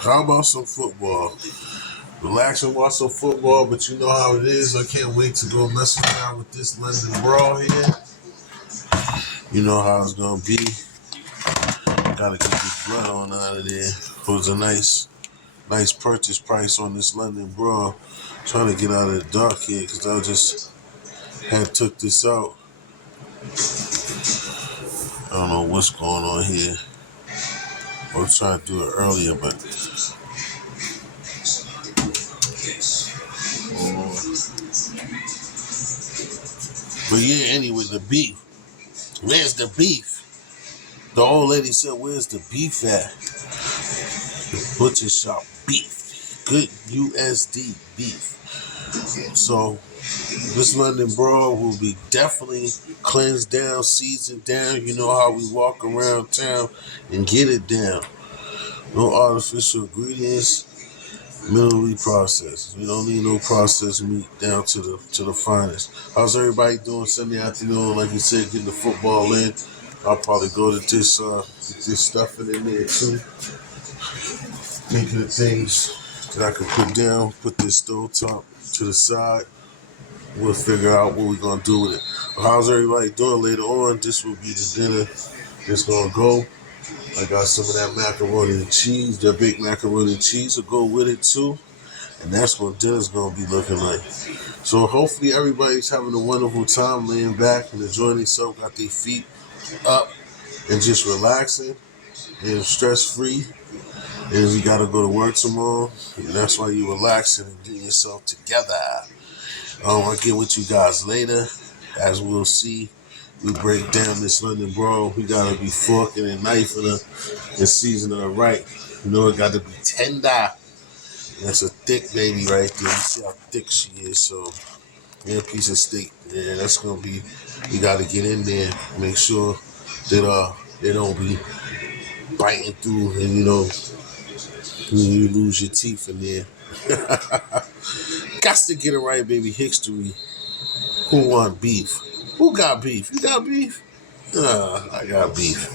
How about some football? Relax and watch some football, but you know how it is. I can't wait to go mess around with this London Brawl here. You know how it's gonna be. Gotta get this blood on out of there. It was a nice purchase price on this London Brawl. Trying to get out of the dark here because I just had took this out. I don't know what's going on here. I was trying to do it earlier, but yeah, anyway, the beef. Where's the beef? The old lady said, where's the beef at? The butcher shop beef. Good USD beef. So this London Brawl will be definitely cleansed down, seasoned down. You know how we walk around town and get it down. No artificial ingredients, minimally processed. We don't need no processed meat down to the finest. How's everybody doing Sunday afternoon? Like you said, getting the football in. I'll probably go to this get this stuffing in there too. Thinking of things that I can put down, put this stove top to the side. We'll figure out what we're gonna do with it. But how's everybody doing later on? This will be the dinner that's gonna go. I got some of that macaroni and cheese. That baked macaroni and cheese will go with it too. And that's what dinner's gonna be looking like. So hopefully everybody's having a wonderful time laying back and enjoying themselves, got their feet up and just relaxing and stress free. And you gotta go to work tomorrow. And that's why you're relaxing and getting yourself together. I'll get with you guys later. As we'll see, we break down this London Brawl. We gotta be forking and knifing her and seasoning her right. You know, it gotta be tender. That's a thick baby right there. You see how thick she is. So, yeah, piece of steak. Yeah, that's gonna be. You gotta get in there, make sure that they don't be biting through, and you lose your teeth in there. Got to get it right, baby. History. Who want beef? Who got beef? You got beef? I got beef.